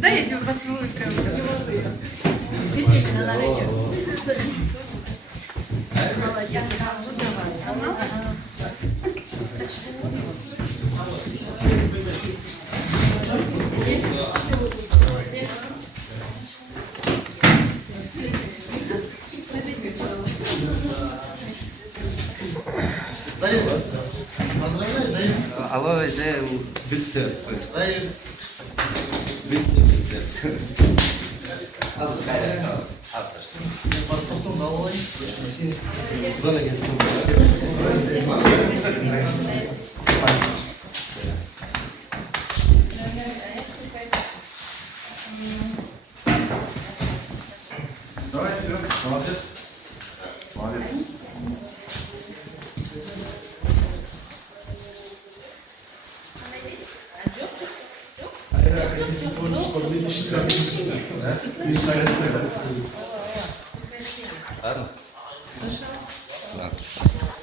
Дай я тебе поцелую прямо. Молодец. Dayı, поздравляю, dayı. Allah ece bitti. Dayı, Bitti. Hazır. Hazır. pasaportum da alayım. Böyle gelsin. Давай, все, молодец. Молодец. Хотите свой спортивный щитрак? Не шарится. Var mı? Var.